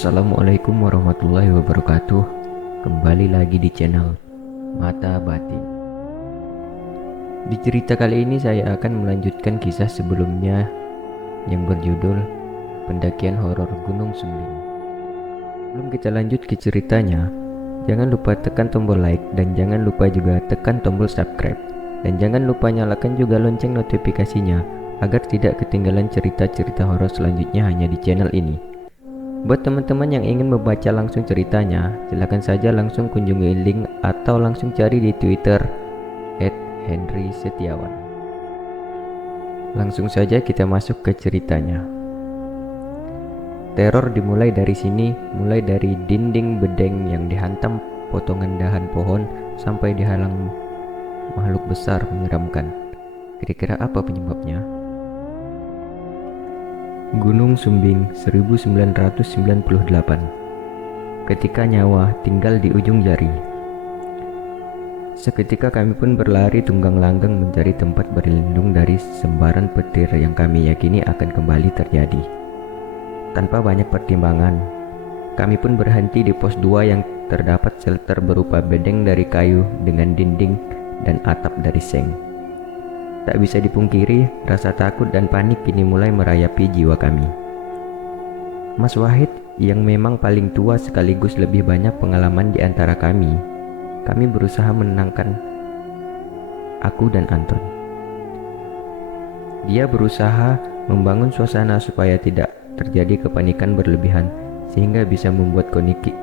Assalamualaikum warahmatullahi wabarakatuh. Kembali lagi di channel Mata Batin. Di cerita kali ini saya akan melanjutkan kisah sebelumnya yang berjudul Pendakian Horor Gunung Sumbing. Sebelum kita lanjut ke ceritanya, jangan lupa tekan tombol like dan jangan lupa juga tekan tombol subscribe. Dan jangan lupa nyalakan juga lonceng notifikasinya agar tidak ketinggalan cerita-cerita horor selanjutnya hanya di channel ini. Buat teman-teman yang ingin membaca langsung ceritanya, silakan saja langsung kunjungi link atau langsung cari di Twitter @henrysetiawan. Langsung saja kita masuk ke ceritanya. Teror dimulai dari sini, mulai dari dinding bedeng yang dihantam potongan dahan pohon sampai dihalang makhluk besar menyeramkan. Kira-kira apa penyebabnya? Gunung Sumbing 1998. Ketika nyawa tinggal di ujung jari. Seketika kami pun berlari tunggang langgang mencari tempat berlindung dari sembaran petir yang kami yakini akan kembali terjadi. Tanpa banyak pertimbangan, kami pun berhenti di pos 2 yang terdapat shelter berupa bedeng dari kayu dengan dinding dan atap dari seng. Tak bisa dipungkiri, rasa takut dan panik kini mulai merayapi jiwa kami. Mas Wahid yang memang paling tua sekaligus lebih banyak pengalaman di antara kami berusaha menenangkan aku dan Anton. Dia berusaha membangun suasana supaya tidak terjadi kepanikan berlebihan sehingga bisa membuat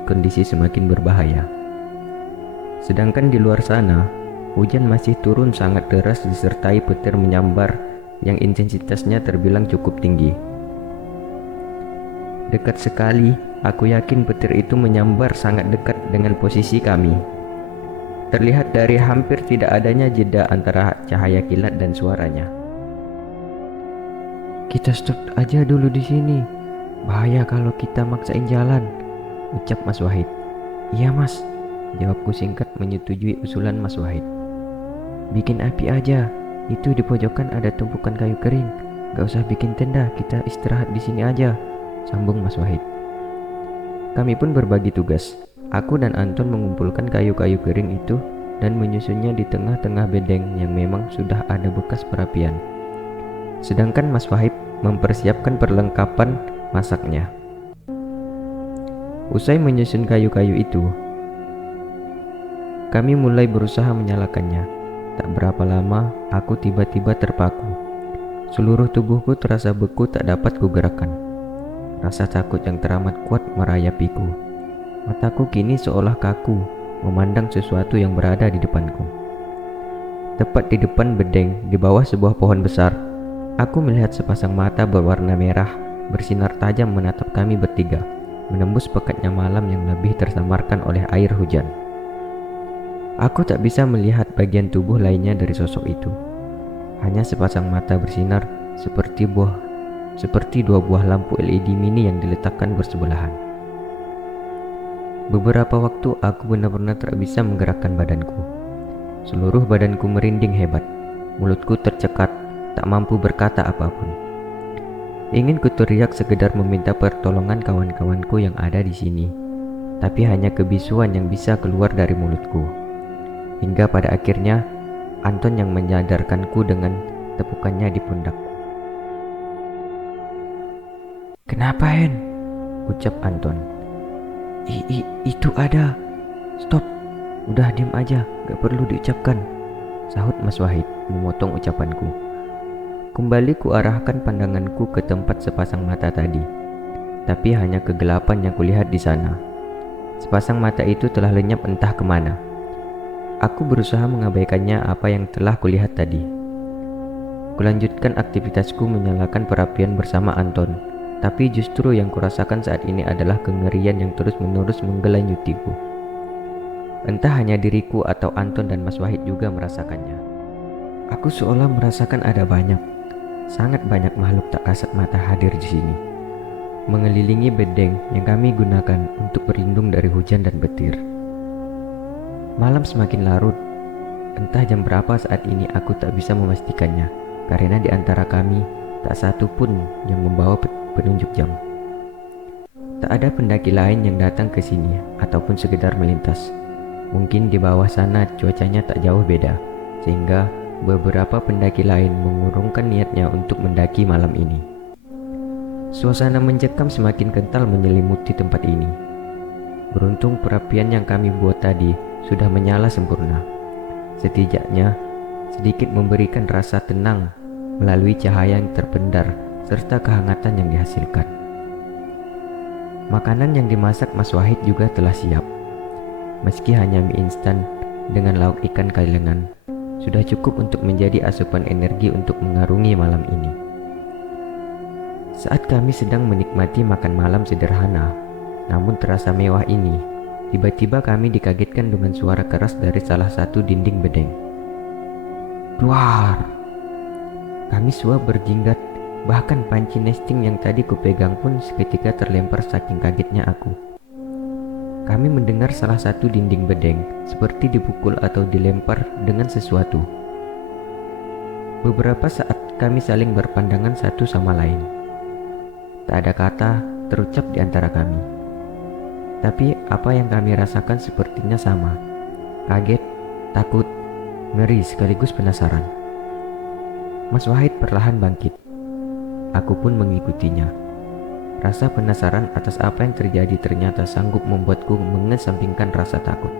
kondisi semakin berbahaya. Sedangkan di luar sana, hujan masih turun sangat deras disertai petir menyambar yang intensitasnya terbilang cukup tinggi. Dekat sekali, aku yakin petir itu menyambar sangat dekat dengan posisi kami. Terlihat dari hampir tidak adanya jeda antara cahaya kilat dan suaranya. "Kita stop aja dulu di sini. Bahaya kalau kita maksain jalan," ucap Mas Wahid. "Iya Mas," jawabku singkat menyetujui usulan Mas Wahid. "Bikin api aja. Itu di pojokan ada tumpukan kayu kering. Gak usah bikin tenda, kita istirahat di sini aja," sambung Mas Wahid. Kami pun berbagi tugas. Aku dan Anton mengumpulkan kayu-kayu kering itu dan menyusunnya di tengah-tengah bedeng yang memang sudah ada bekas perapian. Sedangkan Mas Wahid mempersiapkan perlengkapan masaknya. Usai menyusun kayu-kayu itu, kami mulai berusaha menyalakannya. Tak berapa lama, aku tiba-tiba terpaku. Seluruh tubuhku terasa beku tak dapat kugerakkan. Rasa takut yang teramat kuat merayapiku. Mataku kini seolah kaku, memandang sesuatu yang berada di depanku. Tepat di depan bedeng, di bawah sebuah pohon besar, aku melihat sepasang mata berwarna merah bersinar tajam menatap kami bertiga, menembus pekatnya malam yang lebih tersamarkan oleh air hujan. Aku tak bisa melihat bagian tubuh lainnya dari sosok itu. Hanya sepasang mata bersinar seperti dua buah lampu LED mini yang diletakkan bersebelahan. Beberapa waktu aku benar-benar tak bisa menggerakkan badanku. Seluruh badanku merinding hebat. Mulutku tercekat, tak mampu berkata apapun. Ingin kuteriak sekedar meminta pertolongan kawan-kawanku yang ada di sini, tapi hanya kebisuan yang bisa keluar dari mulutku. Hingga pada akhirnya Anton yang menyadarkanku dengan tepukannya di pundakku. "Kenapa Hen?" ucap Anton. Itu ada. Stop. Udah diam aja, gak perlu diucapkan," sahut Mas Wahid memotong ucapanku. Kembali kuarahkan pandanganku ke tempat sepasang mata tadi, tapi hanya kegelapan yang kulihat di sana. Sepasang mata itu telah lenyap entah kemana. Aku berusaha mengabaikannya apa yang telah kulihat tadi. Kulanjutkan aktivitasku menyalakan perapian bersama Anton, tapi justru yang kurasakan saat ini adalah kengerian yang terus-menerus menggelayutiku. Entah hanya diriku atau Anton dan Mas Wahid juga merasakannya. Aku seolah merasakan ada sangat banyak makhluk tak kasat mata hadir di sini, mengelilingi bedeng yang kami gunakan untuk berlindung dari hujan dan petir. Malam semakin larut. Entah jam berapa saat ini aku tak bisa memastikannya, karena di antara kami tak satu pun yang membawa penunjuk jam. Tak ada pendaki lain yang datang ke sini ataupun sekedar melintas. Mungkin di bawah sana cuacanya tak jauh beda, sehingga beberapa pendaki lain mengurungkan niatnya untuk mendaki malam ini. Suasana mencekam semakin kental menyelimuti tempat ini. Beruntung perapian yang kami buat tadi sudah menyala sempurna. Setidaknya sedikit memberikan rasa tenang melalui cahaya yang terpendar serta kehangatan yang dihasilkan. Makanan yang dimasak Mas Wahid juga telah siap. Meski hanya mie instan dengan lauk ikan kalengan, sudah cukup untuk menjadi asupan energi untuk mengarungi malam ini. Saat kami sedang menikmati makan malam sederhana, namun terasa mewah ini, tiba-tiba kami dikagetkan dengan suara keras dari salah satu dinding bedeng. Duar! Kami semua berjinggat. Bahkan panci nesting yang tadi kupegang pun seketika terlempar saking kagetnya aku. Kami mendengar salah satu dinding bedeng seperti dipukul atau dilempar dengan sesuatu. Beberapa saat kami saling berpandangan satu sama lain. Tak ada kata terucap di antara kami. Tapi apa yang kami rasakan sepertinya sama. Kaget, takut, ngeri sekaligus penasaran. Mas Wahid perlahan bangkit. Aku pun mengikutinya. Rasa penasaran atas apa yang terjadi ternyata sanggup membuatku mengesampingkan rasa takut.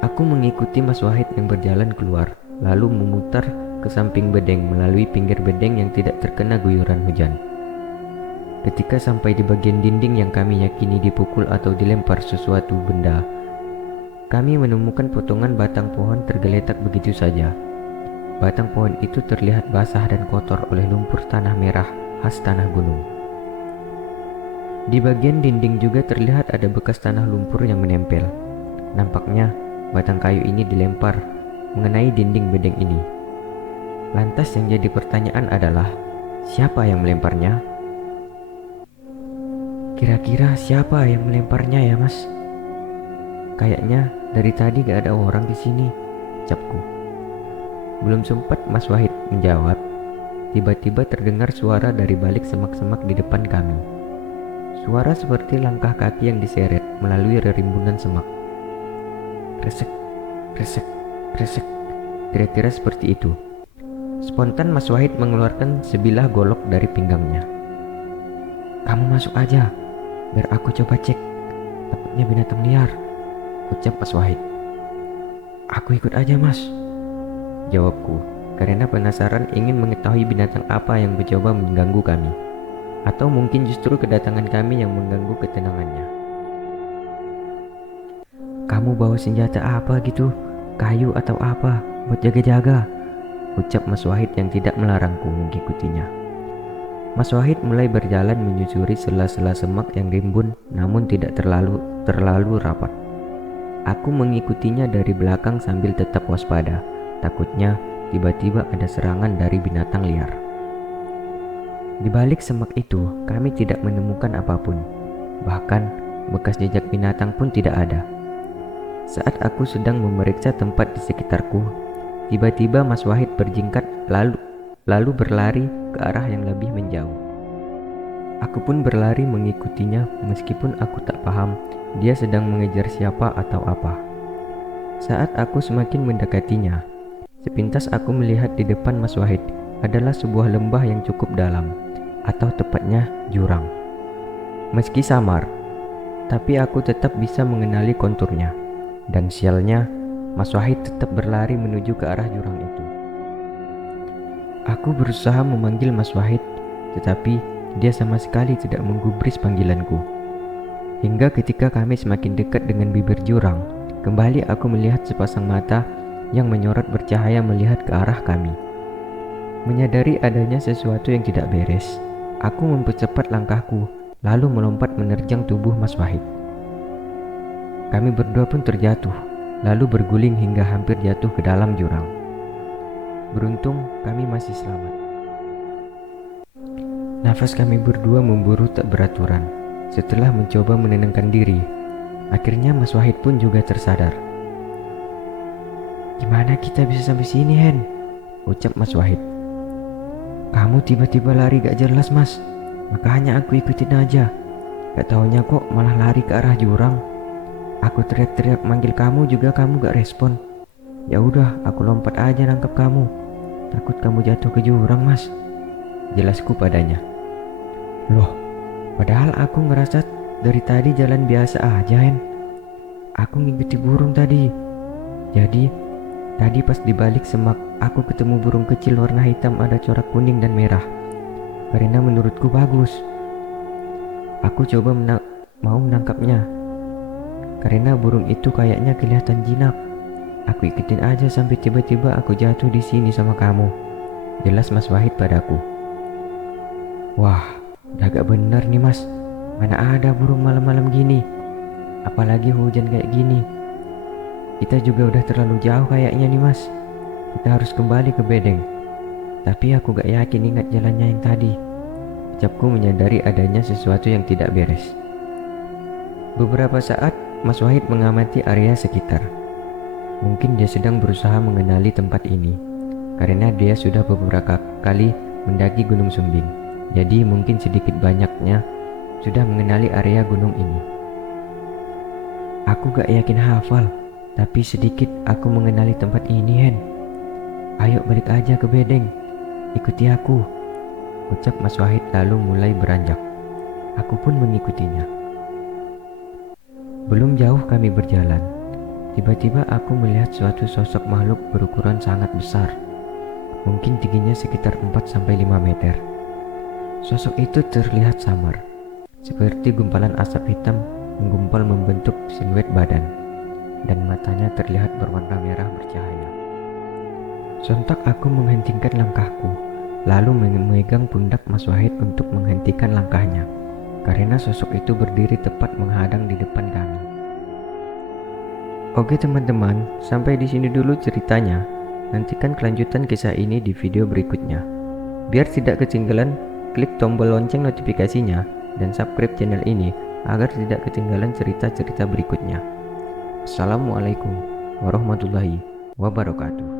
Aku mengikuti Mas Wahid yang berjalan keluar, lalu memutar ke samping bedeng melalui pinggir bedeng yang tidak terkena guyuran hujan. Ketika sampai di bagian dinding yang kami yakini dipukul atau dilempar sesuatu benda, kami menemukan potongan batang pohon tergeletak begitu saja. Batang pohon itu terlihat basah dan kotor oleh lumpur tanah merah khas tanah gunung. Di bagian dinding juga terlihat ada bekas tanah lumpur yang menempel. Nampaknya batang kayu ini dilempar mengenai dinding bedeng ini. Lantas yang jadi pertanyaan adalah, siapa yang melemparnya? Kira-kira siapa yang melemparnya ya, Mas? Kayaknya dari tadi gak ada orang di sini, ucapku. Belum sempat Mas Wahid menjawab, tiba-tiba terdengar suara dari balik semak-semak di depan kami. Suara seperti langkah kaki yang diseret melalui rerimbunan semak. Kresek, kresek, kresek, kira-kira seperti itu. Spontan Mas Wahid mengeluarkan sebilah golok dari pinggangnya. Kamu masuk aja, biar aku coba cek. Takutnya binatang liar, ucap Mas Wahid. Aku ikut aja, Mas, jawabku, karena penasaran ingin mengetahui binatang apa yang mencoba mengganggu kami. Atau mungkin justru kedatangan kami yang mengganggu ketenangannya. Kamu bawa senjata apa gitu? Kayu atau apa? Buat jaga-jaga, ucap Mas Wahid yang tidak melarangku mengikutinya. Mas Wahid mulai berjalan menyusuri sela-sela semak yang rimbun namun tidak terlalu rapat. Aku mengikutinya dari belakang sambil tetap waspada. Takutnya tiba-tiba ada serangan dari binatang liar. Di balik semak itu, kami tidak menemukan apapun. Bahkan bekas jejak binatang pun tidak ada. Saat aku sedang memeriksa tempat di sekitarku, tiba-tiba Mas Wahid berjingkat lalu berlari ke arah yang lebih menjauh. Aku pun berlari mengikutinya meskipun aku tak paham dia sedang mengejar siapa atau apa. Saat aku semakin mendekatinya, sepintas aku melihat di depan Mas Wahid adalah sebuah lembah yang cukup dalam, atau tepatnya jurang. Meski samar, tapi aku tetap bisa mengenali konturnya. Dan sialnya, Mas Wahid tetap berlari menuju ke arah jurang itu. Aku berusaha memanggil Mas Wahid, tetapi dia sama sekali tidak menggubris panggilanku. Hingga ketika kami semakin dekat dengan bibir jurang, kembali aku melihat sepasang mata yang menyorot bercahaya melihat ke arah kami. Menyadari adanya sesuatu yang tidak beres, aku mempercepat langkahku, lalu melompat menerjang tubuh Mas Wahid. Kami berdua pun terjatuh, lalu berguling hingga hampir jatuh ke dalam jurang. Beruntung kami masih selamat. Nafas kami berdua memburu tak beraturan. Setelah mencoba menenangkan diri, akhirnya Mas Wahid pun juga tersadar. Gimana kita bisa sampai sini, Hen? Ucap Mas Wahid. Kamu tiba-tiba lari gak jelas, Mas. Makanya aku ikutin aja. Gak taunya kok malah lari ke arah jurang. Aku teriak-teriak manggil kamu juga kamu gak respon. Ya udah, aku lompat aja nangkep kamu. Takut kamu jatuh ke jurang, Mas. Jelasku padanya. Loh, padahal aku ngerasa dari tadi jalan biasa aja, Hen. Aku ngikuti burung tadi. Jadi, tadi pas di balik semak, aku ketemu burung kecil warna hitam ada corak kuning dan merah. Karena menurutku bagus. Aku coba mau menangkapnya. Karena burung itu kayaknya kelihatan jinak. Aku ikutin aja sampai tiba-tiba aku jatuh di sini sama kamu. Jelas Mas Wahid padaku. Wah, udah gak bener nih Mas. Mana ada burung malam-malam gini. Apalagi hujan kayak gini. Kita juga udah terlalu jauh kayaknya nih Mas. Kita harus kembali ke bedeng. Tapi aku gak yakin ingat jalannya yang tadi. Ucapku menyadari adanya sesuatu yang tidak beres. Beberapa saat Mas Wahid mengamati area sekitar. Mungkin dia sedang berusaha mengenali tempat ini. Karena dia sudah beberapa kali mendaki Gunung Sumbing. Jadi mungkin sedikit banyaknya sudah mengenali area gunung ini. Aku gak yakin hafal, tapi sedikit aku mengenali tempat ini, Hen. Ayo balik aja ke bedeng. Ikuti aku, ucap Mas Wahid lalu mulai beranjak. Aku pun mengikutinya. Belum jauh kami berjalan. Tiba-tiba aku melihat suatu sosok makhluk berukuran sangat besar. Mungkin tingginya sekitar 4-5 meter. Sosok itu terlihat samar, seperti gumpalan asap hitam menggumpal membentuk siluet badan, dan matanya terlihat berwarna merah bercahaya. Sontak aku menghentikan langkahku, lalu memegang pundak Mas Wahid untuk menghentikan langkahnya, karena sosok itu berdiri tepat menghadang di depan kami. Oke teman-teman, sampai di sini dulu ceritanya. Nantikan kelanjutan kisah ini di video berikutnya. Biar tidak ketinggalan, klik tombol lonceng notifikasinya dan subscribe channel ini agar tidak ketinggalan cerita-cerita berikutnya. Assalamualaikum warahmatullahi wabarakatuh.